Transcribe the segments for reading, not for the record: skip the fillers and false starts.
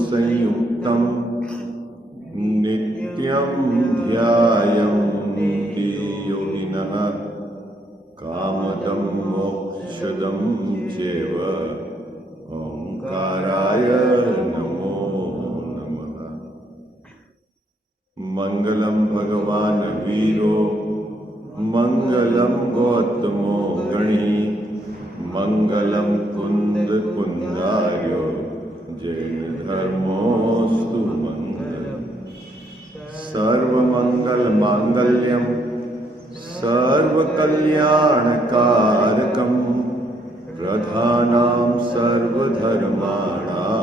संयुक्तं नित्यं ध्यायन्ति योगिनः कामदं मोक्षदं चैव ओंकाराय नमो नमः। मंगलम भगवान वीरो मंगलम गौतमो गणी मंगलम कुंद कुंदार्यो जैन धर्मोस्तु मंगलम। सर्वमंगल मांगल्यम सर्वकल्याणकारकम प्रधानां सर्वधर्माणां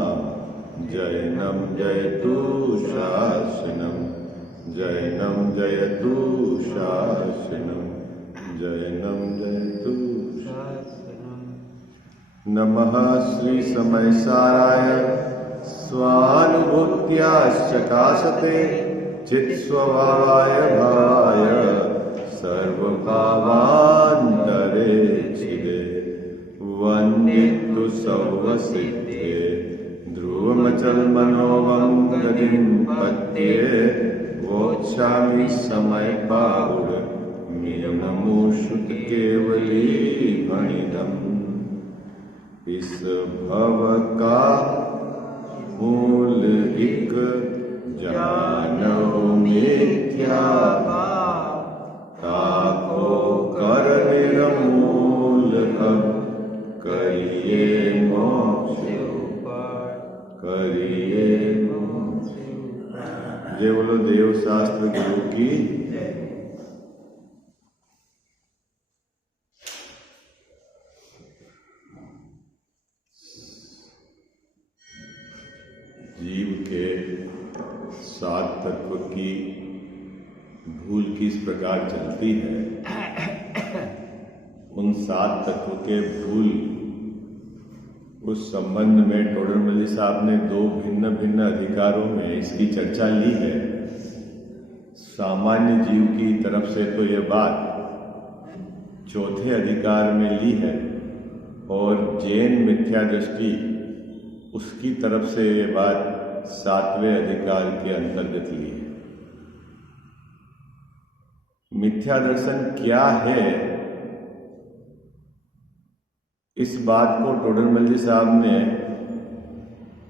जैनं जयतु शासनम जैनं जयतु शासनम जैनं जयतु शासनम। नमः श्री समयसाराय स्वानुभूत्याश्चकाशते चित्स्वभावाय भावाय सर्वभावान्तरे चिदे वन्दितु सर्वसिद्धे ध्रुवमचलमनोवं गतिं पत्ये वोक्षामि समयपाहुर मीनमूषुत केवली भणिदम्। इस भव का मूल एक जानो मिथ्या ताको कर निर्मूल अब करिए मोक्ष करिए मोक्ष। जय बोलो देव शास्त्र गुरु की। जीव के 7 तत्व की भूल किस प्रकार चलती है, उन 7 तत्व के भूल उस संबंध में टोडरमल साहब ने 2 भिन्न भिन्न अधिकारों में इसकी चर्चा ली है। सामान्य जीव की तरफ से तो यह बात 4थे अधिकार में ली है और जैन मिथ्या दृष्टि उसकी तरफ से ये बात 7वें अधिकार के अंतर्गत ली है। मिथ्या दर्शन क्या है, इस बात को टोडरमल साहब ने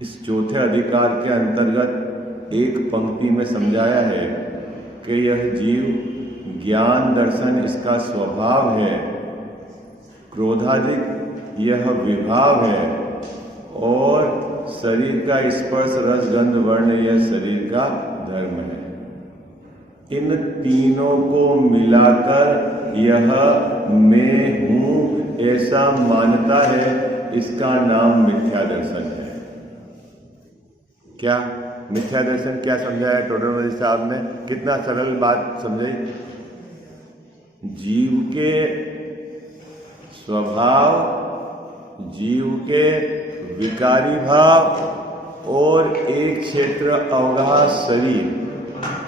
इस 4थे अधिकार के अंतर्गत एक पंक्ति में समझाया है कि यह जीव ज्ञान दर्शन इसका स्वभाव है, क्रोधाधिक यह विभाव है और शरीर का स्पर्श रस गंध वर्ण यह शरीर का धर्म है। इन तीनों को मिलाकर यह मैं हूं ऐसा मानता है, इसका नाम मिथ्या दर्शन है। क्या मिथ्या दर्शन क्या समझाया टोडरमल साहब ने? कितना सरल बात समझाई। जीव के स्वभाव, जीव के विकारी भाव और एक क्षेत्र अवगाह शरीर,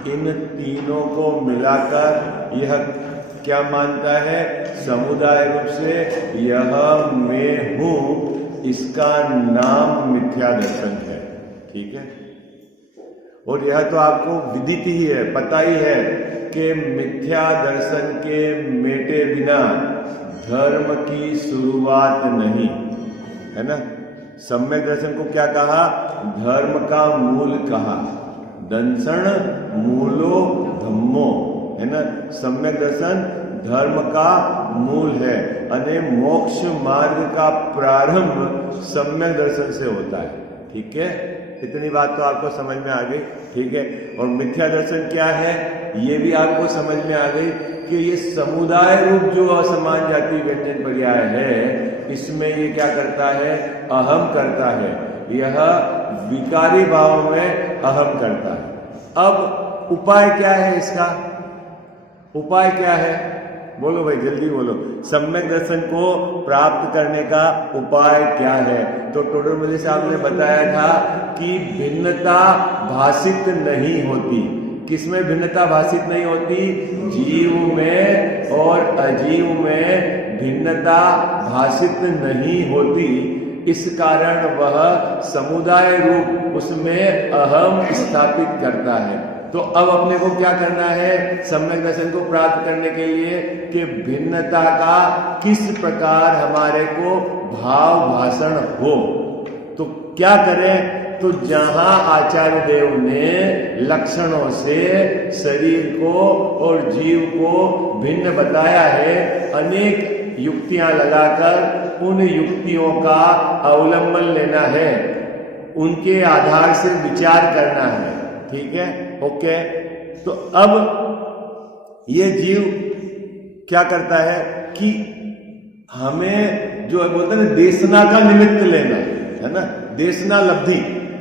इन तीनों को मिलाकर यह क्या मानता है? समुदाय रूप से यह मैं हूं, इसका नाम मिथ्या दर्शन है। ठीक है। और यह तो आपको विदित ही है, पता ही है कि मिथ्या दर्शन के मेटे बिना धर्म की शुरुआत नहीं है ना। सम्यक दर्शन को क्या कहा? धर्म का मूल कहा। दंसण मूलो धम्मो, है ना। सम्यक दर्शन धर्म का मूल है अने मोक्ष मार्ग का प्रारंभ सम्यक दर्शन से होता है। ठीक है, इतनी बात तो आपको समझ में आ गई। ठीक है। और मिथ्या दर्शन क्या है ये भी आपको समझ में आ गई कि ये समुदाय रूप जो असमान जाति व्यंजन पर्याय है, इसमें ये क्या करता है? अहम करता है। यह विकारी भाव में अहम करता है। अब उपाय क्या है इसका? उपाय क्या है? बोलो भाई, जल्दी बोलो। सम्यक दर्शन को प्राप्त करने का उपाय क्या है? तो टोडरमल साहब ने बताया था कि भिन्नता भाषित नहीं होती। किसमें भिन्नता भाषित नहीं होती? जीव में और अजीव में भिन्नता भाषित नहीं होती। इस कारण वह समुदाय रूप उसमें अहम स्थापित करता है। तो अब अपने को क्या करना है सम्यक दर्शन को प्राप्त करने के लिए कि भिन्नता का किस प्रकार हमारे को भाव भाषण हो। तो क्या करें, तो जहां आचार्य देव ने लक्षणों से शरीर को और जीव को भिन्न बताया है, अनेक युक्तियां लगाकर उन युक्तियों का अवलंबन लेना है, उनके आधार से विचार करना है। ठीक है, ओके। तो अब ये जीव क्या करता है कि हमें जो बोलते हैं ना देशना का निमित्त लेना है ना, देशना लब्धि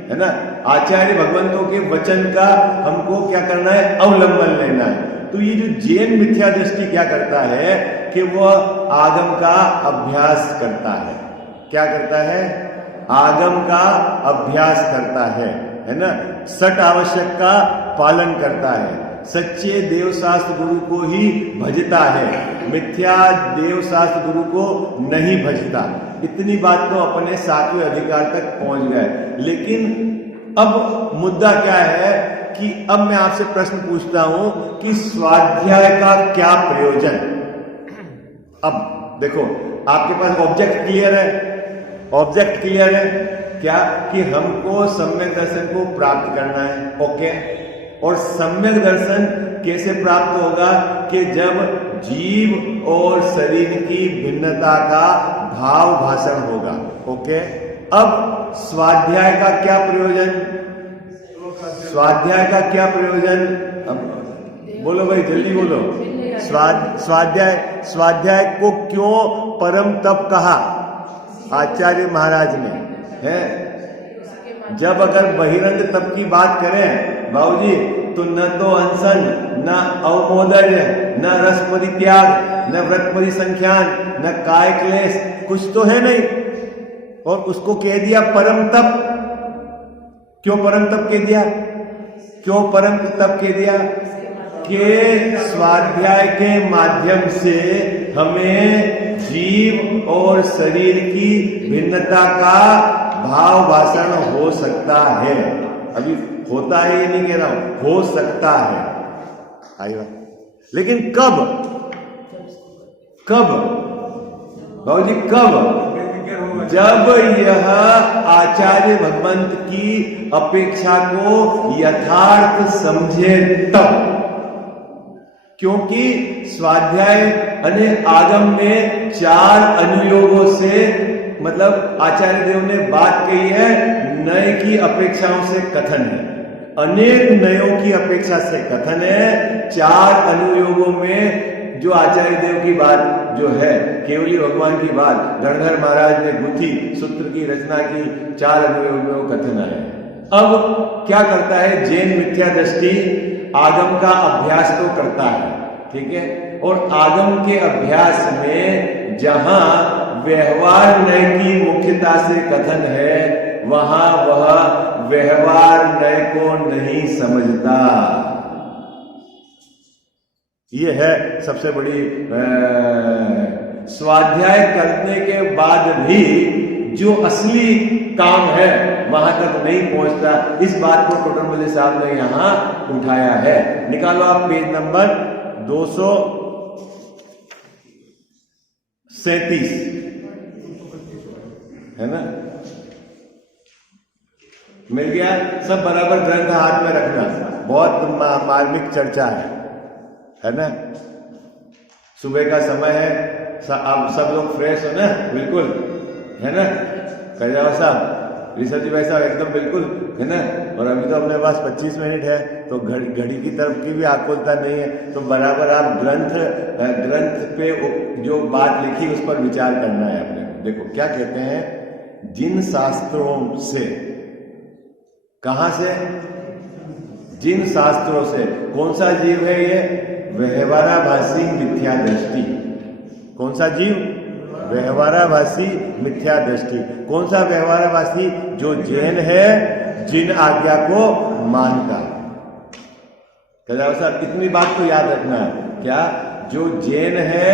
है ना, आचार्य भगवंतों के वचन का हमको क्या करना है, अवलंबन लेना है। तो ये जो जैन मिथ्या दृष्टि क्या करता है कि वह आगम का अभ्यास करता है। क्या करता है, आगम का अभ्यास करता है ना, सट आवश्यक का पालन करता है, सच्चे देवशास्त्र गुरु को ही भजता है, मिथ्या देवशास्त्र गुरु को नहीं भजता। इतनी बात तो अपने 7वें अधिकार तक पहुंच गए। लेकिन अब मुद्दा क्या है कि अब मैं आपसे प्रश्न पूछता हूं कि स्वाध्याय का क्या प्रयोजन। अब देखो आपके पास ऑब्जेक्ट क्लियर है, ऑब्जेक्ट क्लियर है क्या, कि हमको सम्यक दर्शन को प्राप्त करना है। ओके, और सम्यक दर्शन कैसे प्राप्त होगा कि जब जीव और शरीर की भिन्नता का भाव भाषण होगा। ओके, अब स्वाध्याय का क्या प्रयोजन, स्वाध्याय का क्या प्रयोजन, अब बोलो भाई जल्दी बोलो। स्वाध्याय को क्यों परम तप कहा आचार्य महाराज ने, है? जब अगर बहिरंग तप की बात करें बाबूजी, तो न तो अनशन, न अवमोदर्य, न रस परित्याग, न व्रत परिसंख्यान, न काय क्लेश, कुछ तो है नहीं। और उसको कह दिया परम तप। क्यों परम तप कह दिया, क्यों परम तप कह दिया? कि स्वाध्याय के माध्यम से हमें जीव और शरीर की भिन्नता का भाव भाषण हो सकता है। अभी होता है ये नहीं कह रहा हूं, हो सकता है। आइए, लेकिन कब, कब बाबूजी, कब? जब यह आचार्य भगवंत की अपेक्षा को यथार्थ समझे तब। क्योंकि स्वाध्याय अने आगम में 4 अनुयोगों से, मतलब आचार्य देव ने बात कही है, नए की अपेक्षाओं से कथन है, अनेक नयों की अपेक्षा से कथन है। 4 अनुयोगों में जो आचार्य देव की बात जो है, केवली भगवान की बात गणधर महाराज ने गुथी सूत्र की रचना की, 4 अनुयोगों में कथन आए। अब क्या करता है जैन मिथ्या दृष्टि, आगम का अभ्यास तो करता है, ठीक है, और आगम के अभ्यास में जहां व्यवहार नय की मुख्यता से कथन है, वहां वह व्यवहार नय को नहीं समझता। यह है सबसे बड़ी स्वाध्याय करने के बाद भी जो असली काम है वहां तक नहीं पहुंचता। इस बात को टोटरमल्ली साहब ने यहां उठाया है। निकालो आप पेज नंबर 237, है ना, मिल गया। सब बराबर ग्रंथ हाथ में रखना, बहुत मार्मिक चर्चा है ना। सुबह का समय है, आप सब लोग फ्रेश हो ना, बिल्कुल, है ना। कैजावा साहब, ऋषभ जी भाई साहब, एकदम बिल्कुल, है ना। और अभी तो अपने पास 25 मिनट है, तो घड़ी की तरफ की भी आकुलता नहीं है। तो बराबर आप ग्रंथ पे जो बात लिखी उस पर विचार करना है अपने को। देखो क्या कहते हैं, जिन शास्त्रों से, कहां से, जिन शास्त्रों से, कौन सा जीव है ये? व्यवहाराभासी मिथ्या दृष्टि। कौन सा जीव? व्यवहाराभासी मिथ्या दृष्टि। कौन सा व्यवहाराभासी? जो जैन है, जिन आज्ञा को मानता। साहब इतनी बात तो याद रखना है, क्या? जो जैन है,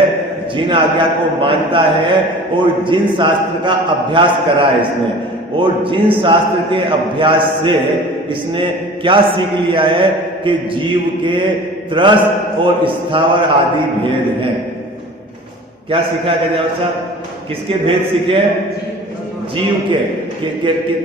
जिन आज्ञा को मानता है और जिन शास्त्र का अभ्यास करा है इसने, और जिन शास्त्र के अभ्यास से इसने क्या सीख लिया है कि जीव के त्रस्त और स्थावर आदि भेद हैं। क्या सीखा है गजानन साहब? किसके भेद सीखे? जीव के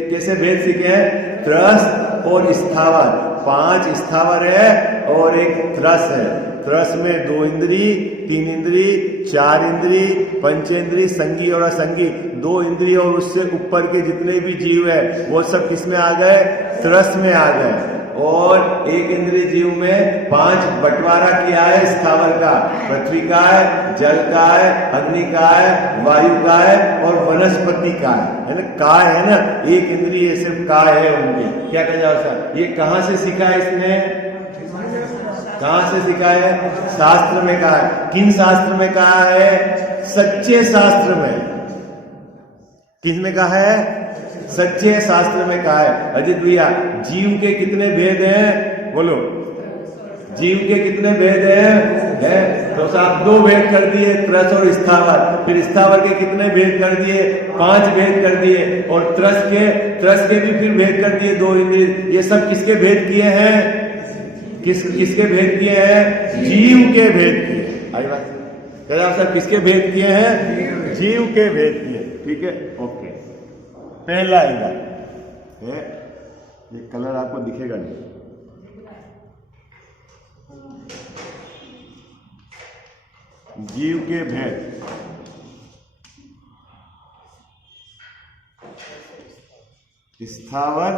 कैसे भेद सीखे हैं? त्रस्त और स्थावर। 5 स्थावर है और एक त्रस है। त्रस में 2 इंद्री, 3 इंद्री, 4 इंद्री, पंचेंद्री, संगी और असंगी 2 इंद्री, और उससे ऊपर के जितने भी जीव है वो सब किसमें आ गए? त्रस में आ गए। और 1 इंद्रिय जीव में 5 बंटवारा किया है स्थावर का। पृथ्वी का है, जल का है, अग्नि का है, वायु का है और वनस्पति का है ना? काय है ना, 1 इंद्रिय सिर्फ काय है उनकी। क्या कहा जाए सर? ये कहां से सीखा है इसने? कहां से सीखा है? शास्त्र में कहा है। किन शास्त्र में कहा है? सच्चे शास्त्र में। किन में कहा है? सच्चे शास्त्र में कहा है। अजित भैया, जीव के कितने भेद हैं? बोलो, जीव के कितने भेद हैं? तो साहब 2 भेद कर दिए, त्रस और स्थावर। फिर स्थावर के कितने भेद कर दिए? 5 भेद कर दिए। और त्रस के भी फिर भेद कर दिए 2 इंद्रिय। ये सब किसके भेद किए हैं? किसके भेद किए हैं? जीव के भेद किए। आई बात? साहब किसके भेद किए हैं? जीव के भेद किए। ठीक है, ओके। पहला है, ये कलर आपको दिखेगा नहीं। जीव के भेद। स्थावर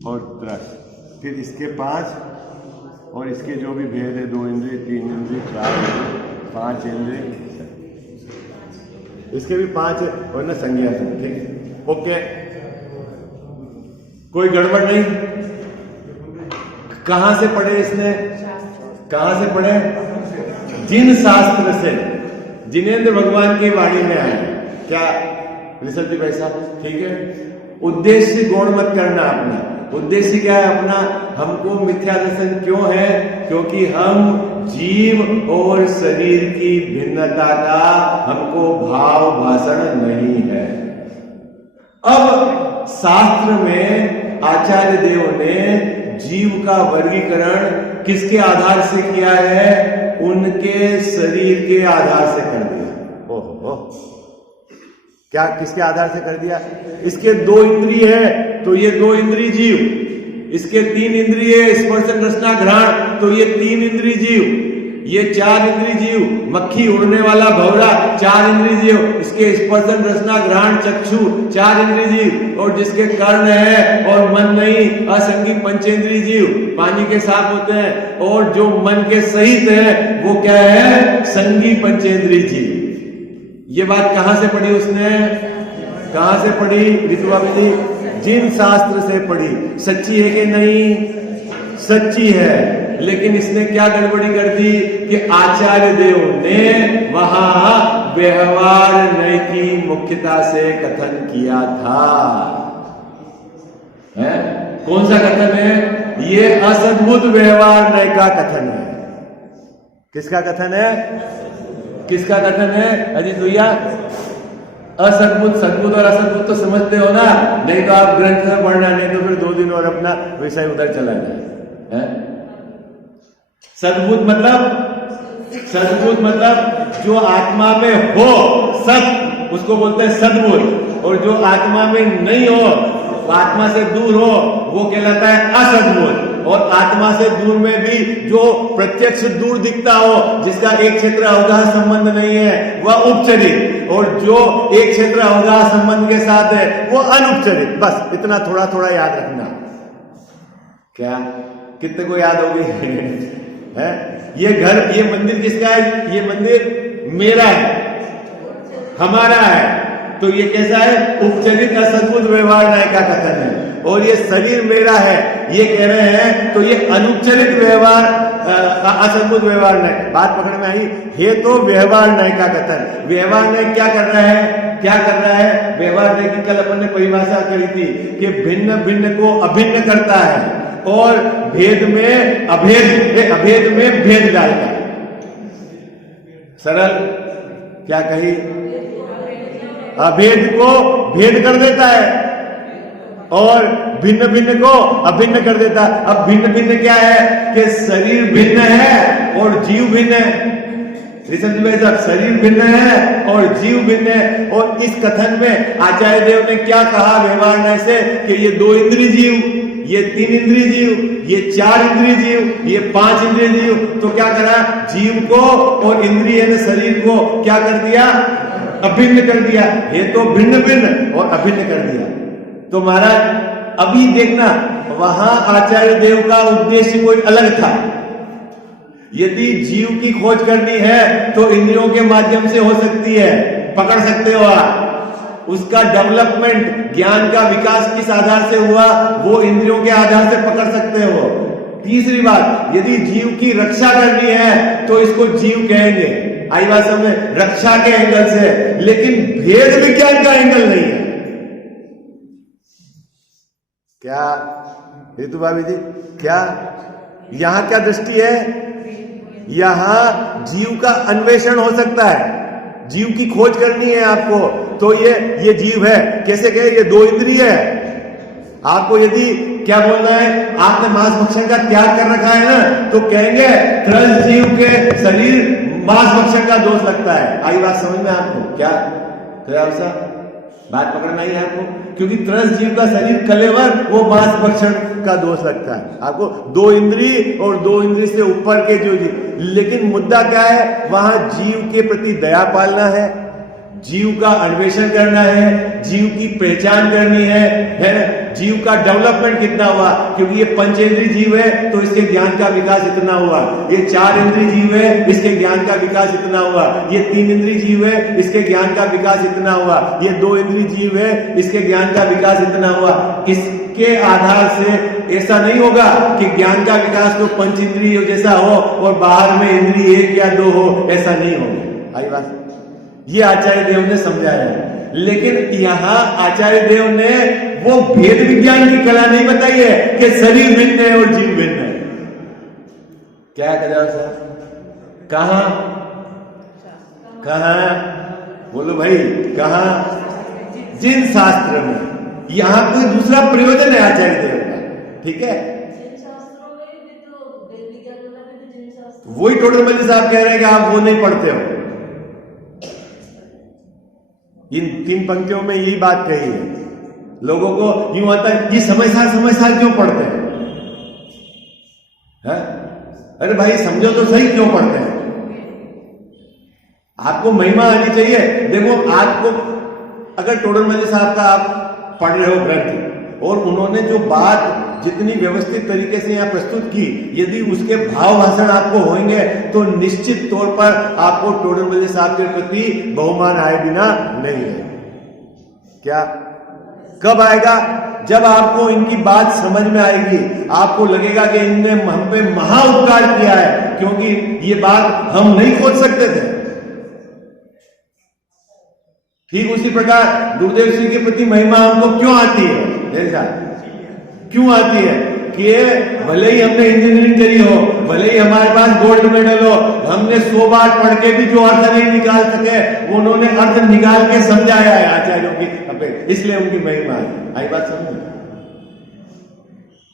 और त्रस। फिर इसके 5 और इसके जो भी भेद है, 2 इंद्रिय, 3 इंद्रिय, 4 इंद्रिय, 5 इंद्रिय, इसके भी 5 है और ना संज्ञा है। ठीक, ओके, कोई गड़बड़ नहीं। कहां से पढ़े इसने? कहां से पढ़े? जिन शास्त्र से जिनेंद्र भगवान की वाणी में आए। क्या रिसल्ट भाई साहब? ठीक है। उद्देश्य गौण मत करना अपना। उद्देश्य क्या है अपना? हमको मिथ्या दर्शन क्यों है? क्योंकि हम जीव और शरीर की भिन्नता का हमको भाव भाषण नहीं है। अब शास्त्र में आचार्य देव ने जीव का वर्गीकरण किसके आधार से किया है? उनके शरीर के आधार से कर दिया। ओहो, क्या किसके आधार से कर दिया? इसके 2 इंद्रिय है तो ये 2 इंद्रिय जीव, इसके 3 इंद्रिय स्पर्शन रसना घ्राण तो ये 3 इंद्रिय जीव, ये 4 इंद्रिय जीव, मक्खी उड़ने वाला भौरा 4 इंद्रिय जीव, इसके स्पर्शन रसना घ्राण चक्षु 4 इंद्रिय जीव, और जिसके कर्ण है और मन नहीं असंगी पंचेंद्रिय जीव, पानी के साफ होते हैं, और जो मन के सहित है वो क्या है? संगी पंचेंद्रिय जीव। ये बात कहां से पढ़ी उसने? कहां से पढ़ी ऋतुआ जी? जिन शास्त्र से पढ़ी। सच्ची है कि नहीं? सच्ची है। लेकिन इसने क्या गड़बड़ी कर दी कि आचार्य देव ने वहां व्यवहार नय की मुख्यता से कथन किया था। है? कौन सा कथन है? ये असद्भुत व्यवहार नय का कथन है। किसका कथन है? किसका कथन है अजीत भैया? असद्भुत, सद्भुत और असद्भुत तो समझते हो ना? नहीं तो आप ग्रंथ में पढ़ना, नहीं तो फिर 2 दिन और अपना विषय उधर चला जाए। सद्भुत मतलब जो आत्मा में हो सत, उसको बोलते हैं सद्भुत, और जो आत्मा में नहीं हो, आत्मा से दूर हो, वो कहलाता है असद्भुत। और आत्मा से दूर में भी जो प्रत्यक्ष दूर दिखता हो, जिसका एक क्षेत्र अवगाह संबंध नहीं है, वह उपचरित, और जो एक क्षेत्र अवगाह संबंध के साथ है वो अनुपचरित। बस इतना थोड़ा थोड़ा याद रखना। क्या कितने को याद होगी? है? ये घर, ये मंदिर किसका है? ये मंदिर मेरा है, हमारा है। तो ये कैसा है? उपचरित असद्भुत व्यवहार नय का कथन है। और ये शरीर मेरा है, ये कह रहे हैं, तो ये अनुपचरित व्यवहार असद्भुत व्यवहार नय। बात पकड़ में आई? ये तो व्यवहार नय का कथन। व्यवहार नय क्या कर रहा है? क्या कर रहा है? व्यवहार नय की कल अपन ने परिभाषा करी थी कि भिन्न भिन्न को अभिन्न करता है। और भेद में अभेद में भेद डालता है। सरल क्या कही, अभेद को भेद कर देता है और भिन्न भिन्न को अभिन्न कर देता है। अब भिन्न भिन्न क्या है कि शरीर भिन्न है और जीव भिन्न है। साहब, शरीर भिन्न है और जीव भिन्न है। और इस कथन में आचार्य देव ने क्या कहा व्यवहार में से कि ये 2 इंद्रिय जीव, ये 3 इंद्रिय जीव, ये 4 इंद्रिय जीव, ये 5 इंद्रिय जीव। तो क्या करा, जीव को और इंद्रिय ने शरीर को क्या कर दिया, अभिन्न कर दिया। ये तो भिन्न भिन्न और अभिन्न कर दिया। तो महाराज अभी देखना, वहां आचार्य देव का उद्देश्य कोई अलग था। यदि जीव की खोज करनी है तो इंद्रियों के माध्यम से हो सकती है, पकड़ सकते हो आप। उसका डेवलपमेंट, ज्ञान का विकास किस आधार से हुआ, वो इंद्रियों के आधार से पकड़ सकते हो। तीसरी बात, यदि जीव की रक्षा करनी है तो इसको जीव कहेंगे, आई बात समझ, रक्षा के एंगल से, लेकिन भेद विज्ञान का एंगल नहीं है। क्या हेतु भाभी जी, क्या यहां क्या दृष्टि है, यहां जीव का अन्वेषण हो सकता है, जीव की खोज करनी है आपको, तो ये जीव है। कैसे कहे, ये 2 इंद्रिय है। आपको यदि क्या बोलना है, आपने मांस भक्षण का त्याग कर रखा है ना, तो कहेंगे त्रस जीव के शरीर मांस भक्षण का दोष लगता है। आई बात समझ में आपको, क्या सा बात पकड़ना ही है आपको, क्योंकि त्रस जीव का शरीर कलेवर, वो मांस भक्षण का दोष लगता है आपको। 2 इंद्रिय और 2 इंद्रिय से ऊपर के जो जीव, लेकिन मुद्दा क्या है, वहां जीव के प्रति दया पालना है, जीव का अन्वेषण करना है, जीव की पहचान करनी है ना, जीव का डेवलपमेंट कितना हुआ, क्योंकि ये 5 इंद्रिय जीव है तो इसके ज्ञान का विकास इतना हुआ, ये 4 इंद्रिय जीव है इसके ज्ञान का विकास इतना हुआ, ये 3 इंद्रिय जीव है इसके ज्ञान का विकास इतना हुआ, ये 2 इंद्रिय जीव है इसके ज्ञान का विकास इतना हुआ। इसके आधार से ऐसा नहीं होगा कि ज्ञान का विकास तो 5 इंद्रिय जैसा हो और बाहर में इंद्रिय 1 या 2 हो, ऐसा नहीं होगा। आई बात, ये आचार्य देव ने समझाया है। लेकिन यहां आचार्य देव ने वो भेद विज्ञान की कला नहीं बताई है कि शरीर भिन्न है और जीव भिन्न है। क्या कहा साहब, कहां बोलो भाई, कहां, जिन शास्त्र में। यहां कोई दूसरा प्रयोजन है आचार्य देव का, ठीक है। वही टोडरमल साहब कह रहे हैं कि आप वो नहीं पढ़ते हो। इन 3 पंक्तियों में यही बात कही है। लोगों को यूं आता है, ये समय साल क्यों पढ़ते हैं? अरे भाई समझो तो सही, क्यों पढ़ते हैं? आपको महिमा आनी चाहिए। देखो, आपको अगर टोडरमल साहब का आप पढ़ रहे हो ग्रंथ और उन्होंने जो बात जितनी व्यवस्थित तरीके से यहाँ प्रस्तुत की, यदि उसके भाव भाषण आपको होंगे तो निश्चित तौर पर आपको टोडरमल साहब के प्रति बहुमान आए बिना नहीं है। क्या कब आएगा? जब आपको इनकी बात समझ में आएगी, आपको लगेगा कि इनने हम पे महा उपकार किया है, क्योंकि ये बात हम नहीं खोज सकते थे। ठीक उसी प्रकार गुरुदेव श्री के प्रति महिमा हमको क्यों आती है? जैसा क्यों आती है कि भले ही हमने इंजीनियरिंग करी हो, भले ही हमारे पास गोल्ड मेडल हो, हमने 100 बार पढ़ के भी जो अर्थ नहीं निकाल सके, उन्होंने अर्थ निकाल के समझाया है आचार्यों की अपेक्षा, इसलिए उनकी महिमा है। आई बात समझ?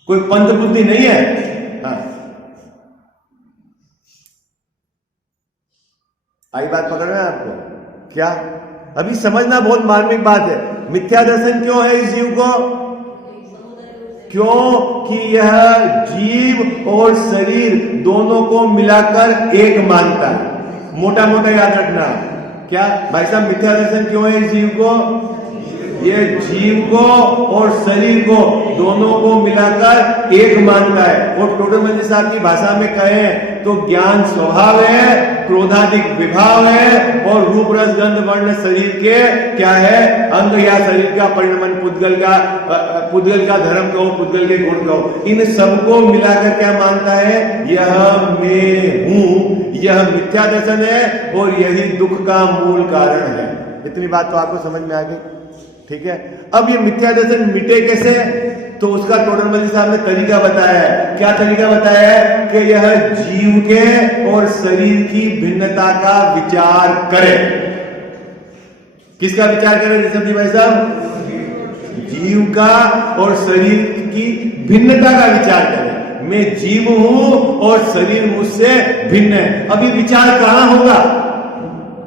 कोई पंथ बुद्धि नहीं है। हाँ, आई बात पकड़ रहे हैं आपको? क्या अभी समझना बहुत मार्मिक बात है। मिथ्या दर्शन क्यों है इस जीव को? क्योंकि यह जीव और शरीर दोनों को मिलाकर एक मानता है। मोटा मोटा याद रखना। क्या भाई साहब, मिथ्या दर्शन क्यों है इस जीव को? ये जीव को और शरीर को दोनों को मिलाकर एक मानता है। और टोडरमल साहब की भाषा में कहें तो ज्ञान स्वभाव है, क्रोधाधिक विभाव है, और रूप रस गंध वर्ण शरीर के क्या है? अंग या शरीर का परिणमन, पुद्गल का धर्म कहो, पुद्गल के गुण कहो, इन सबको मिलाकर क्या मानता है? यह मैं हूं। यह मिथ्या दर्शन है और यही दुख का मूल कारण है। इतनी बात तो आपको समझ में आ गई, ठीक है। अब ये मिथ्या दर्शन मिटे कैसे? तो उसका टोडरमल साहब ने तरीका बताया है। क्या तरीका बताया है? कि यह जीव के और शरीर की भिन्नता का विचार करे। किसका विचार करे ऋषभ भाई साहब? जीव का और शरीर की भिन्नता का विचार करे। मैं जीव हूं और शरीर मुझसे भिन्न है। अभी विचार कहां होगा,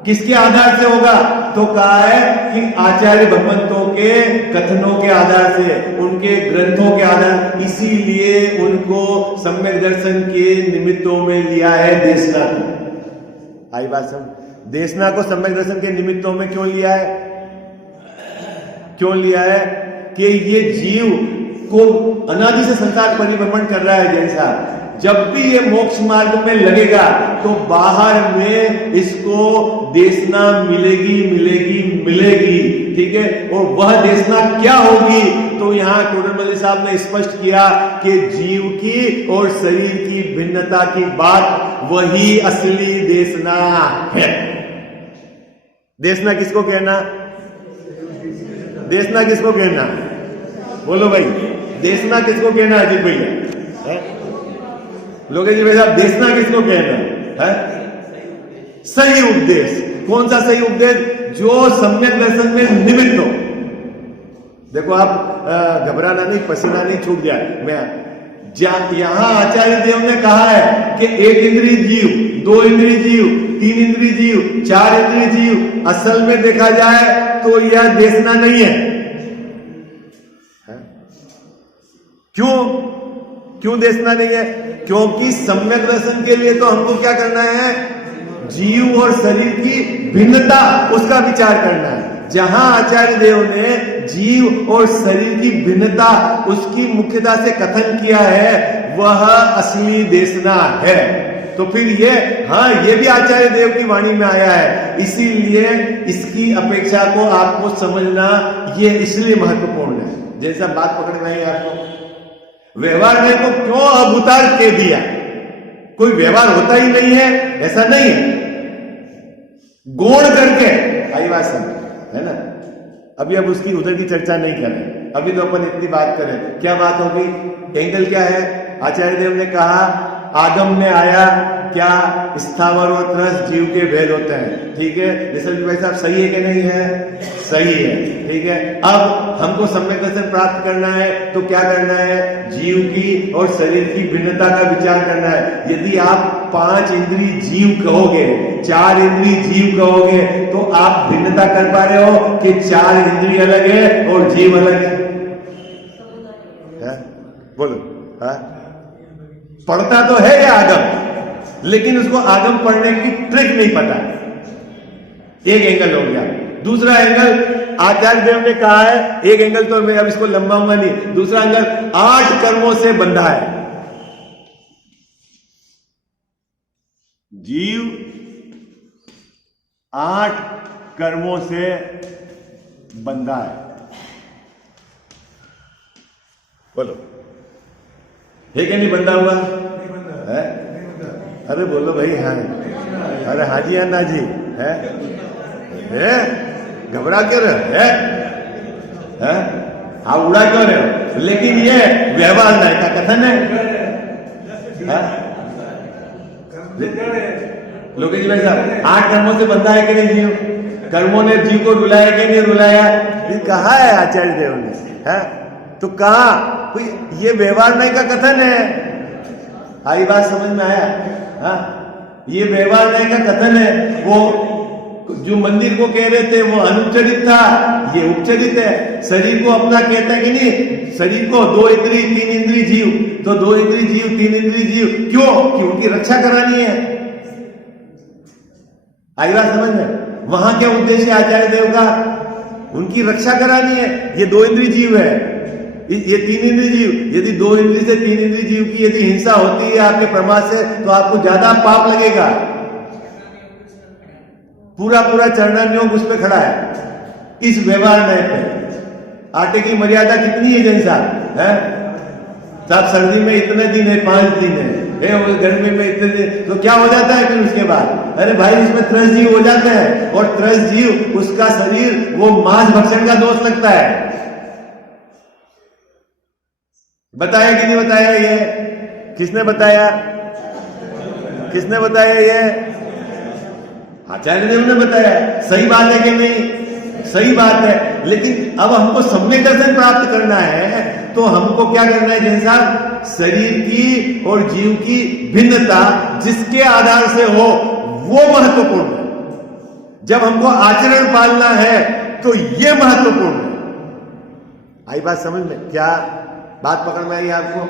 किसके आधार से होगा? तो कहा है कि आचार्य भगवंतों के कथनों के आधार से, उनके ग्रंथों के आधार। इसीलिए उनको सम्यक दर्शन के निमित्तों में लिया है देशना को। आई बात समझ? देशना को सम्यक दर्शन के निमित्तों में क्यों लिया है? क्यों लिया है? कि ये जीव को अनादि से संसार परिभ्रमण कर रहा है। जैसा जब भी ये मोक्ष मार्ग में लगेगा तो बाहर में इसको देशना मिलेगी मिलेगी मिलेगी, ठीक है। और वह देशना क्या होगी? तो यहां टोडरमल साहब ने स्पष्ट किया कि जीव की और शरीर की भिन्नता की बात वही असली देशना है। देशना किसको कहना? देशना किसको कहना? बोलो भाई, देशना किसको कहना? अजीत भैया लोगे जी भाई साहब, देशना किसको कहना है? सही उपदेश। कौन सा सही उपदेश? जो सम्यक दर्शन में निमित्त हो। देखो आप घबराना नहीं, पसीना नहीं छूट जाए। मैं यहां आचार्य देव ने कहा है कि एक इंद्रिय जीव, दो इंद्रिय जीव, तीन इंद्रिय जीव, चार इंद्रिय जीव। असल में देखा जाए तो यह देशना नहीं है। क्यों? क्यों देशना नहीं है? क्योंकि सम्यक दर्शन के लिए तो हमको क्या करना है? जीव और शरीर की भिन्नता, उसका विचार करना है। जहां आचार्य देव ने जीव और शरीर की भिन्नता उसकी मुख्यता से कथन किया है, वह असली देशना है। तो फिर ये भी आचार्य देव की वाणी में आया है। इसीलिए इसकी अपेक्षा को आपको समझना ये इसलिए महत्वपूर्ण है। जैसा बात पकड़ में आई आपको, व्यवहार में को क्यों अब उतार के दिया? कोई व्यवहार होता ही नहीं है ऐसा नहीं, गोड़ करके आई बात समझ, है ना। अभी अब उसकी उधर की चर्चा नहीं करें, अभी तो अपन इतनी बात करें। क्या बात होगी? एंगल क्या है? आचार्य देव ने कहा आगम में आया क्या स्थावर और त्रस्त जीव के भेद होते हैं, ठीक है। ऋषभ भाई साहब सही है कि नहीं है? सही है, ठीक है। अब हमको सम्यक दर्शन प्राप्त करना है तो क्या करना है? जीव की और शरीर की भिन्नता का विचार करना है। यदि आप पांच इंद्रिय जीव कहोगे, चार इंद्रिय जीव कहोगे, तो आप भिन्नता कर पा रहे हो कि चार इंद्रिय अलग है और जीव अलग है? बोलो, पढ़ता तो है ये आगम, लेकिन उसको आगम पढ़ने की ट्रिक नहीं पता। एक एंगल हो गया। दूसरा एंगल आचार्य देव ने कहा है, एक एंगल तो मैं अब इसको लंबाऊंगा नहीं, दूसरा एंगल 8 कर्मों से बंधा है जीव, 8 कर्मों से बंधा है। बोलो, है कि नहीं बंधा हुआ? है? अरे बोलो भाई। हाँ, अरे हाजी अन्ना जी है? घबरा क्यों रहे हैं? हाँ, उड़ा क्यों रहे हो? लेकिन ये व्यवहार नहीं का कथन है। लोकेश जी भाई साहब, 8 कर्मों से बंधा है कि नहीं जीव? कर्मों ने जीव को रुलाया कि नहीं रुलाया? ये कहा है आचार्य देव ने, है? तो कहा कोई ये व्यवहार नहीं का कथन है। आई बात समझ में आया? हाँ, ये व्यवहार नहीं का कथन है। वो जो मंदिर को कह रहे थे वो अनुपचरित था, ये उपचरित है। शरीर को अपना कहता है कि नहीं? शरीर को 2 इंद्रिय 3 इंद्रिय जीव, तो 2 इंद्रिय जीव 3 इंद्रिय जीव क्यों? कि उनकी रक्षा करानी है। आई बात समझ में? वहां क्या उद्देश्य है आचार्य देव का? उनकी रक्षा करानी है। ये 2 इंद्रिय जीव है, ये 3 इंद्रिय जीव। यदि 2 इंद्रिय से 3 इंद्रिय जीव की यदि हिंसा होती है आपके प्रमाद से, तो आपको ज्यादा पाप लगेगा। पूरा पूरा चरणन्योग उस पर खड़ा है, इस व्यवहार में पे। आटे की मर्यादा कितनी है जैन साहब? है साहब, सर्दी में इतने दिन है, 5 दिन है, गर्मी में इतने दिन, तो क्या हो जाता है फिर उसके बाद? अरे भाई, इसमें त्रस जीव हो जाते हैं, और त्रस जीव उसका शरीर वो मांस भक्षण का दोष लगता है। बताया कि नहीं बताया? ये किसने बताया? किसने बताया? ये आचार्य देव ने बताया। सही बात है कि नहीं? सही बात है। लेकिन अब हमको सम्यक दर्शन प्राप्त करना है तो हमको क्या करना है जैन साहब? शरीर की और जीव की भिन्नता जिसके आधार से हो वो महत्वपूर्ण है। जब हमको आचरण पालना है तो ये महत्वपूर्ण है। आई बात समझ में? क्या बात पकड़ में आई आपको?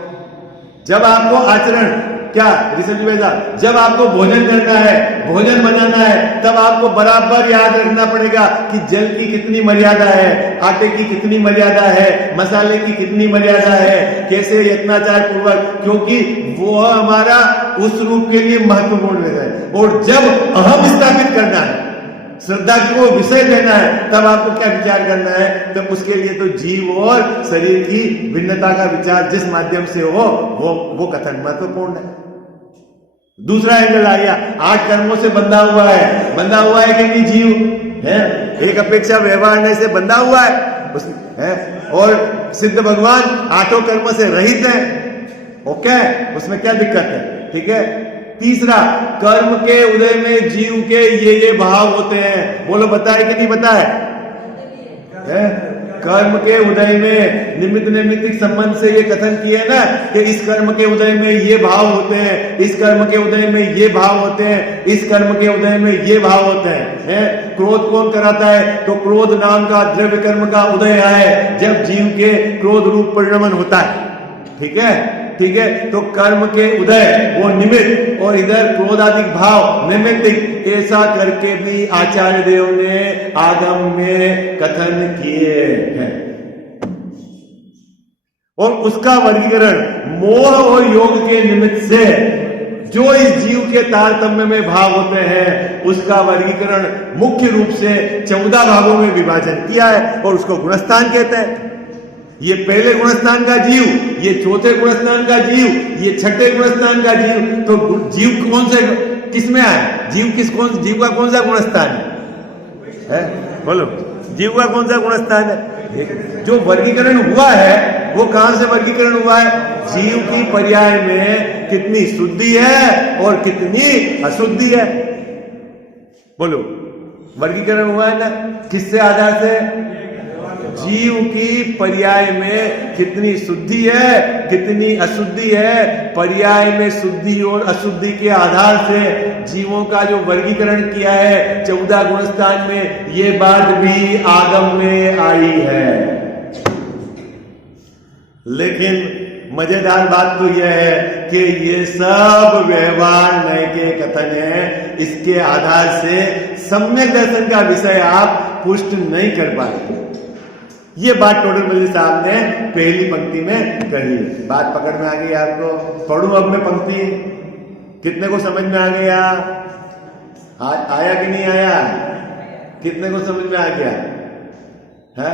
जब आपको आचरण क्या ऋषभ जी साहब, जब आपको भोजन करना है, भोजन बनाना है, तब आपको बराबर याद रखना पड़ेगा कि जल की कितनी मर्यादा है, आटे की कितनी मर्यादा है, मसाले की कितनी मर्यादा है, कैसे यत्नाचार पूर्वक, क्योंकि वो हमारा उस रूप के लिए महत्वपूर्ण है। और जब अहम स्थापित करना है, श्रद्धा को विषय देना है, तब आपको क्या विचार करना है? तब उसके लिए तो जीव और शरीर की भिन्नता का विचार जिस माध्यम से हो वो कथन महत्वपूर्ण है। दूसरा एंगल आ गया, 8 कर्मों से बंधा हुआ है। बंधा हुआ है कि नहीं जीव है? एक अपेक्षा व्यवहार से बंधा हुआ है और सिद्ध भगवान 8 कर्म से रहित है। ओके, उसमें क्या दिक्कत है? ठीक है। तीसरा, कर्म के उदय में जीव के ये भाव होते हैं। बोलो बताए कि नहीं बताए? कर्म के उदय में निमित्त नैमित्तिक संबंध से ये कथन किए ना कि इस कर्म के उदय में ये भाव होते हैं, इस कर्म के उदय में ये भाव होते हैं, इस कर्म के उदय में ये भाव होते हैं। क्रोध कौन कराता है? तो क्रोध नाम का द्रव्य कर्म का उदय है जब जीव के क्रोध रूप परिणमन होता है। ठीक है, ठीक है। तो कर्म के उदय वो निमित्त और इधर क्रोधाधिक भाव निमित्तिक, ऐसा करके भी आचार्य देव ने आगम में कथन किए हैं। और उसका वर्गीकरण मोह और योग के निमित्त से जो इस जीव के तारतम्य में भाव होते हैं उसका वर्गीकरण मुख्य रूप से 14 भागों में विभाजन किया है और उसको गुणस्थान कहते हैं। ये पहले गुणस्थान का जीव, ये चौथे गुणस्थान का जीव, ये छठे गुणस्थान का जीव। तो जीव कौन से किस में आए? जीव का कौन सा गुणस्थान है? बोलो, जीव का कौन सा गुणस्थान है? जो वर्गीकरण हुआ है वो कहां से वर्गीकरण हुआ है? जीव की पर्याय में कितनी शुद्धि है और कितनी अशुद्धि है। बोलो, वर्गीकरण हुआ है ना किससे आधार से? जीव की पर्याय में कितनी शुद्धि है, कितनी अशुद्धि है। पर्याय में शुद्धि और अशुद्धि के आधार से जीवों का जो वर्गीकरण किया है 14 गुणस्थान में, ये बात भी आगम में आई है। लेकिन मजेदार बात तो यह है कि ये सब व्यवहार नए के कथन है। इसके आधार से सम्यक दर्शन का विषय आप पुष्ट नहीं कर पाए। ये बात टोडरमल्ली साहब ने पहली पंक्ति में कही। बात पकड़ में आ गई आपको? पढ़ूं अब मैं पंक्ति? कितने को समझ में आ गया? आया कि नहीं आया? कितने को समझ में आ गया है?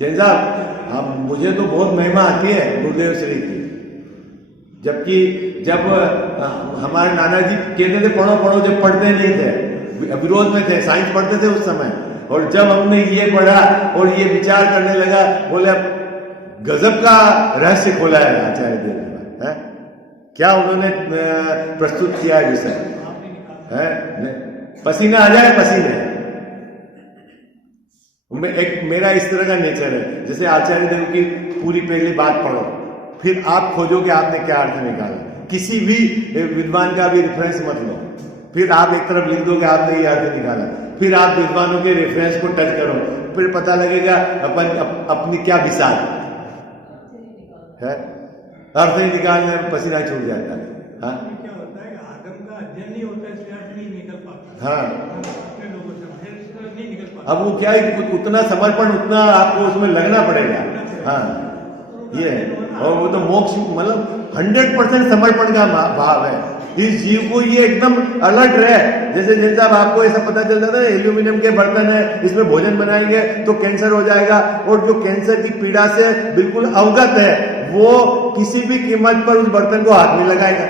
जैन साहब, अब मुझे तो बहुत महिमा आती है गुरुदेव श्री की। जबकि जब हमारे नाना जी कहते थे पढ़ो पढ़ो, जब पढ़ते नहीं थे, विरोध में थे, साइंस पढ़ते थे उस समय। और जब हमने ये पढ़ा और ये विचार करने लगा, बोले गजब का रहस्य खोला है आचार्य देव ने। क्या उन्होंने प्रस्तुत किया है विषय है? पसीना आ जाए पसीने। मेरा इस तरह का नेचर है, जैसे आचार्य देव की पूरी पहली बात पढ़ो, फिर आप खोजो कि आपने क्या अर्थ निकाला। किसी भी विद्वान का भी रेफरेंस मत लो, फिर आप एक तरफ लिख दो कि आपने ये अर्थ निकाला, फिर आप विद्वानों के रेफरेंस को टच करो, फिर पता लगेगा अपनी क्या विशाल है। अर्थ नहीं निकालने में पसीना छूट जाता है। हाँ, क्या होता है, आगम का अध्ययन नहीं होता है, इसलिए अर्थ नहीं निकल पाता। हाँ, अब वो क्या है, उतना समर्पण, उतना आपको उसमें लगना पड़ेगा। हाँ, ये और वो तो मोक्ष, मतलब 100% समर्पण का भाव है। इस जीव को ये एकदम अलर्ट रहे। जैसे जैसे अब आपको ऐसा पता चल जाता है एल्यूमिनियम के बर्तन है, इसमें भोजन बनाएंगे तो कैंसर हो जाएगा, और जो कैंसर की पीड़ा से बिल्कुल अवगत है वो किसी भी कीमत पर उस बर्तन को हाथ नहीं लगाएगा।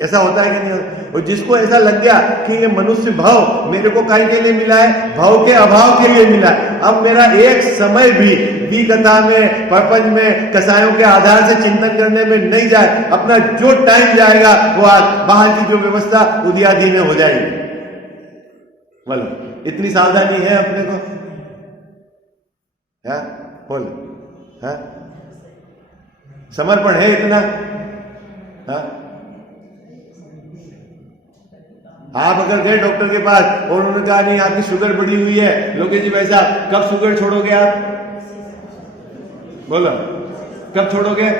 ऐसा होता है कि नहीं? और जिसको ऐसा लग गया कि ये मनुष्य भाव मेरे को काहे के लिए मिला है? भाव के अभाव के लिए मिला है। अब मेरा एक समय भी की कथा में, प्रपंच में, कसायों के आधार से चिंतन करने में नहीं जाए, अपना जो टाइम जाएगा वो आज बाहर की जो व्यवस्था उद्यादि में हो जाएगी। बोलो, इतनी सावधानी है अपने को? है? बोल, है? समर्पण है इतना? है? आप अगर गए डॉक्टर के पास और उन्होंने कहा नहीं आपकी शुगर बढ़ी हुई है, लोकेश जी भाई साहब कब शुगर छोड़ोगे आप? बोलो, कब छोड़ोगे?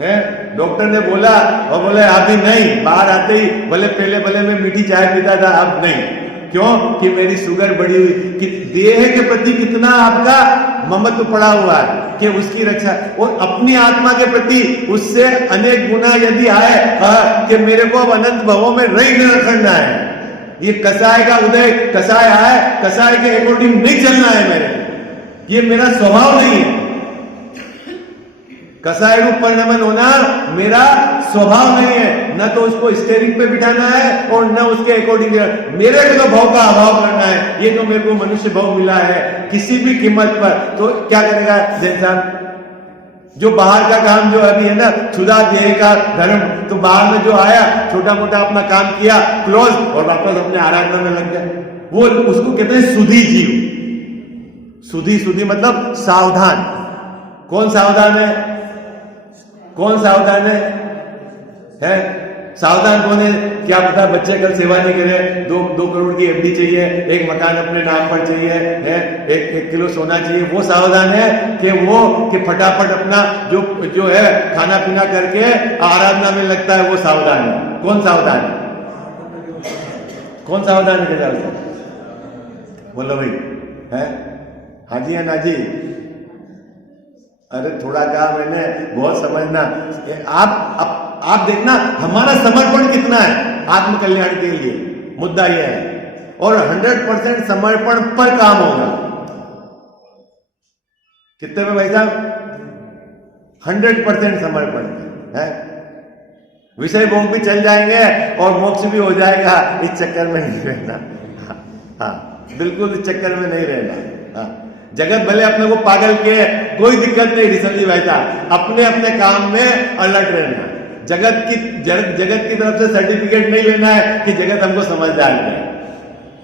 है? डॉक्टर ने बोला और बोले अभी नहीं, बाहर आते ही बोले पहले भले मैं मीठी चाय पीता था, अब नहीं। क्यों? कि मेरी शुगर बढ़ी हुई। कि देह के प्रति कितना आपका ममत्व पड़ा हुआ है कि उसकी रक्षा, और अपनी आत्मा के प्रति उससे अनेक गुना यदि आए कि मेरे को अब अनंत भवों में रही न रखना है, ये कसाय का उदय, कसाय आए, कसाय के अकॉर्डिंग नहीं चलना है मेरे, ये मेरा स्वभाव नहीं है। कसाय रूप परिणमन होना मेरा स्वभाव नहीं है, न तो उसको स्टेरिंग पे बिठाना है और न उसके अकॉर्डिंग मेरे को तो भाव का अभाव करना है। ये जो मेरे को मनुष्य भाव मिला है किसी भी कीमत पर, तो क्या करेगा जैन साहब? जो बाहर का काम जो अभी है ना, क्षुधा देह का धर्म, तो बाहर में जो आया छोटा मोटा अपना काम किया, क्लोज, और वापस अपने आराधना में लग गए, वो उसको कहते हैं सुधी जीव। सुधी, सुधी मतलब सावधान। कौन सावधान है? कौन सावधान है? सावधान कौन है? क्या पता बच्चे कल सेवा नहीं करे, 2 करोड़ की एफडी चाहिए, एक मकान अपने नाम पर चाहिए, है 1 किलो सोना चाहिए, वो सावधान है कि वो कि फटाफट अपना जो है खाना पीना करके आराधना में लगता है, वो सावधान है। कौन सावधान है? कौन सावधान है? क्या बोलो भाई, है? हाँ जी या ना जी? अरे थोड़ा कहा मैंने, बहुत समझना। आप देखना हमारा समर्पण कितना है आत्म कल्याण के लिए, मुद्दा यह है। और 100% समर्पण पर काम होगा। कितने में भाई साहब? 100% समर्पण है। विषय भोग भी चल जाएंगे और मोक्ष भी हो जाएगा, इस चक्कर में नहीं रहना। हाँ, बिल्कुल इस चक्कर में नहीं रहना। हाँ, जगत भले अपने को पागल किए, कोई दिक्कत नहीं ऋषभ जी भाई साहब, अपने अपने काम में अलर्ट रहना। जगत की तरफ से सर्टिफिकेट नहीं लेना है कि जगत हमको समझदार है,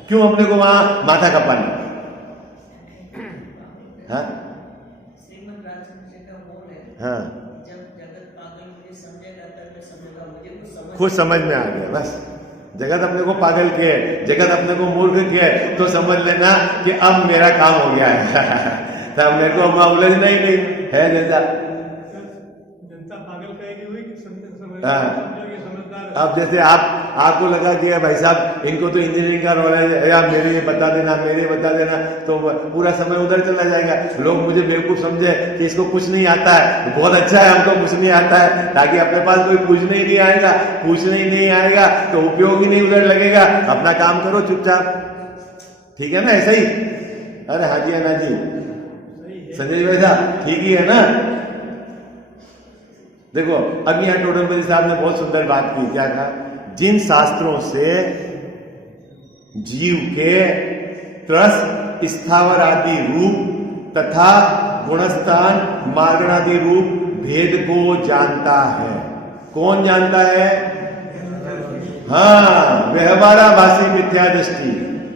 क्यों अपने को वहां माथा खपाना? हाँ? हाँ, खुद समझ में आ गया बस। जगत अपने को पागल किए, जगत अपने को मूर्ख किए, तो समझ लेना कि अब मेरा काम हो गया है। तो मेरे को अब उलझना ही नहीं है। जनता पागल कहेगी हुई कि अब जैसे आपको लगा कि भाई साहब इनको तो इंजीनियरिंग का नॉलेज है, या मेरे ये बता देना, तो पूरा समय उधर चला जाएगा। लोग मुझे बेवकूफ समझे कि इसको कुछ नहीं आता है, बहुत अच्छा है हमको कुछ नहीं आता है, ताकि अपने पास कोई पूछने ही नहीं आएगा तो उपयोग ही नहीं उधर लगेगा। अपना काम करो चुपचाप, ठीक है ना? ऐसा ही। अरे हाँ जी, ना जी संजय भाई साहब, ठीक ही है ना? देखो अब यहाँ टोडरमल साहब ने बहुत सुंदर बात की। क्या कहा? जिन शास्त्रों से जीव के त्रस, स्थावर आदि रूप तथा गुणस्थान, मार्गणादि रूप भेद को जानता है। कौन जानता है? हाँ, व्यवहाराभासी मिथ्या दृष्टि।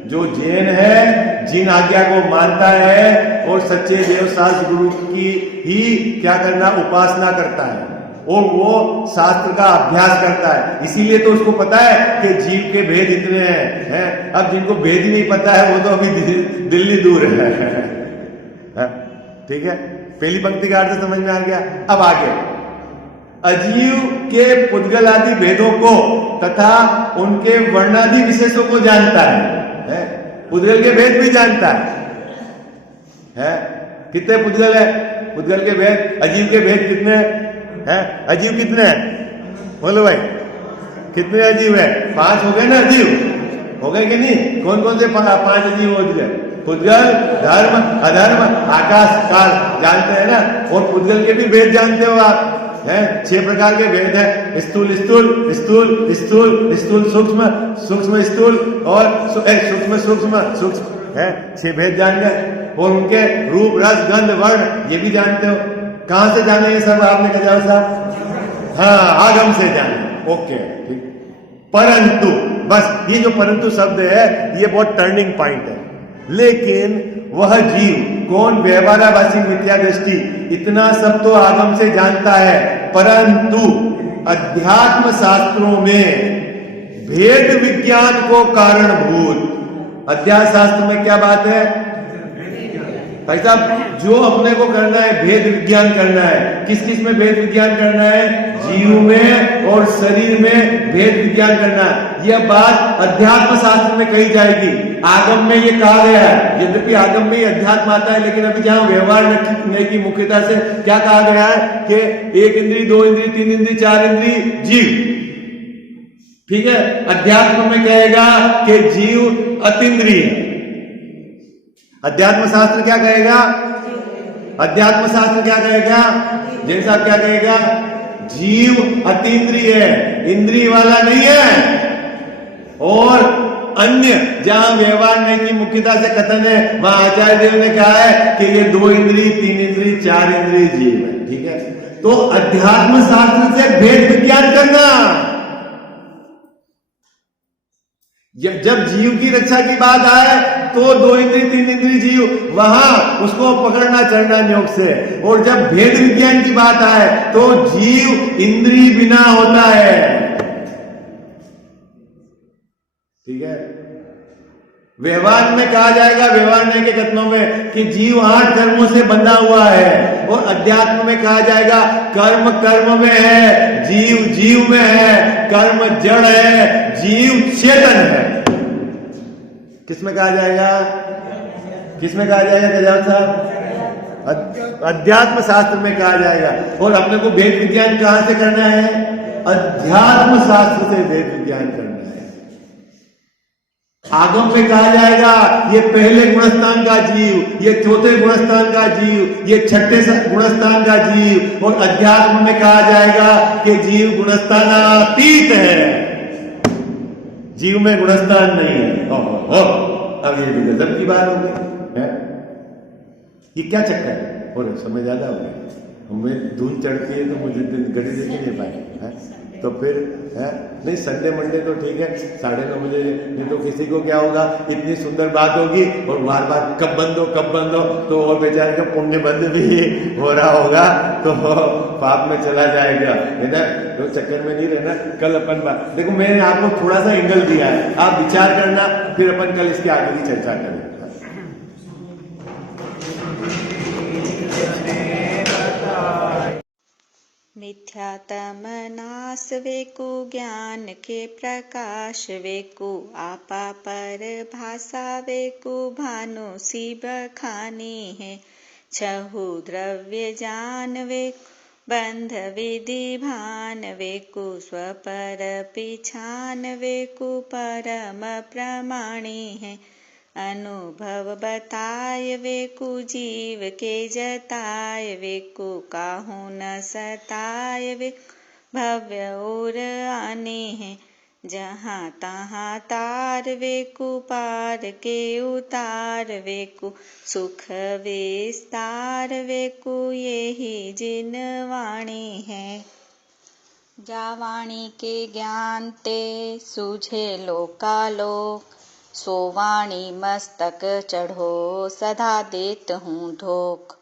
जो जैन है, जिन आज्ञा को मानता है और सच्चे देवशास्त्र गुरु की ही क्या करना, उपासना करता है और वो शास्त्र का अभ्यास करता है। इसीलिए तो उसको पता है कि जीव के भेद इतने हैं। अब जिनको भेद ही नहीं पता है वो तो अभी दिल्ली दूर है। ठीक है, पहली पंक्ति का अर्थ समझ में आ गया। अब आगे अजीव के पुद्गल आदि भेदों को तथा उनके वर्णादि विशेषों को जानता है। पुद्गल के भेद भी जानता है। कितने पुद्गल है? पुद्गल के भेद, अजीव के भेद कितने हैं? अजीव कितने हैं? बोलो भाई, कितने अजीव है? 5 हो गए ना अजीव? हो गए कि नहीं? कौन कौन से 5 अजीव हो गए? पुद्गल, धर्म, अधर्म, आकाश, काल, जानते हैं ना? और पुद्गल के भी भेद जानते हो आप? 6 प्रकार के भेद है। स्थूल स्थूल, स्थूल स्थूल, स्थूल सूक्ष्म, सूक्ष्म स्थूल और सूक्ष्म सूक्ष्म, सूक्ष्म है, 6 भेद जान गए और उनके रूप रस गंध वर्ण ये भी जानते हो। कहां से जाने ये सब आपने कहा साहब? हाँ, आगम से जाने। ओके, ठीक। परंतु, बस ये जो परंतु शब्द है ये बहुत टर्निंग पॉइंट है। लेकिन वह जीव कौन? व्यवहाराभासी मिथ्या दृष्टि इतना सब तो आगम से जानता है, परंतु अध्यात्म शास्त्रों में भेद विज्ञान को कारणभूत। अध्यात्म शास्त्र में क्या बात है भाई साहब? जो अपने को करना है भेद विज्ञान करना है। किस किस में भेद विज्ञान करना है? जीव में और शरीर में भेद विज्ञान करना है। यह बात अध्यात्म शास्त्र में कही जाएगी। आगम में ये कहा गया है, यद्यपि आगम में ही अध्यात्म आता है, लेकिन अभी जहां व्यवहार नहीं की मुख्यता से क्या कहा गया है कि 1 इंद्री, 2 इंद्री, 3 इंद्री, 4 इंद्री जीव, ठीक है। अध्यात्म में कहेगा कि जीव अतीन्द्रिय है। अध्यात्म शास्त्र क्या कहेगा? अध्यात्म शास्त्र क्या कहेगा? जैन साहब क्या कहेगा? जीव अतीन्द्रिय है, इंद्रिय वाला नहीं है। और अन्य जहां व्यवहार नहीं की मुख्यता से कथन है, वहां आचार्य देव ने कहा है कि ये 2 इंद्री, 3 इंद्री, 4 इंद्री जीव है, ठीक है। तो अध्यात्म शास्त्र से भेद विज्ञान करना। जब जीव की रक्षा की बात आए तो 2 इंद्री, 3 इंद्री जीव, वहां उसको पकड़ना चढ़ना योग से। और जब भेद विज्ञान की बात आए तो जीव इंद्री बिना होता है, ठीक है। व्यवहार में कहा जाएगा, व्यवहार नहीं के कथनों में, कि जीव 8 कर्मों से बंधा हुआ है। और अध्यात्म में कहा जाएगा कर्म कर्म में है, जीव जीव में है, कर्म जड़ है, जीव चेतन है। किसमें कहा जाएगा? किसमें कहा जाएगा गजानन साहब? अध्यात्म शास्त्र में कहा जाएगा। और अपने को भेद विज्ञान कहां से करना है? अध्यात्म शास्त्र से भेद विज्ञान करना है। आगम में कहा जाएगा ये पहले गुणस्थान का जीव, ये चौथे गुणस्थान का जीव, ये छठे गुणस्थान का जीव। और अध्यात्म में कहा जाएगा कि जीव गुणस्थानातीत है, जीव में गुणस्थान नहीं है। अब ये भी गजब की बात हो गई है। ये क्या चक्कर है? और समय ज्यादा हो गया, हमें धुंध चढ़ती है तो मुझे घड़ी देख नहीं पाए, तो फिर है नहीं। संडे मंडे तो ठीक है, 9:30 बजे, नहीं तो किसी को क्या होगा, इतनी सुंदर बात होगी और बार बार कब बंद हो, तो वो बेचारे का पुण्य बंद भी हो रहा होगा तो पाप में चला जाएगा, है ना। तो चक्कर में नहीं रहना। कल अपन बात देखो, मैंने आपको थोड़ा सा एंगल दिया है, आप विचार करना, फिर अपन कल इसके आगे की चर्चा करें। मिथ्यातम नाश वेकु ज्ञान के प्रकाश वेकु आपा पर भाषा वेकु भानु सी बखानी है। छहु द्रव्य जान वेकु बंध विधि भान वेकु स्वपर पिछान वेकु परम प्रमाणी है। अनुभव बताय वेकु जीव के जताय वेकु काहू न सताय वेकु भव्य और आने है। जहाँ तहाँ तार वेकु पार के उतार वेकु सुख विस्तार वेकु यही जिन वाणी है। जा वाणी के ज्ञान ते सूझे लोकालोक, सो वाणी मस्तक चढ़ो सदा देत हूँ धोख।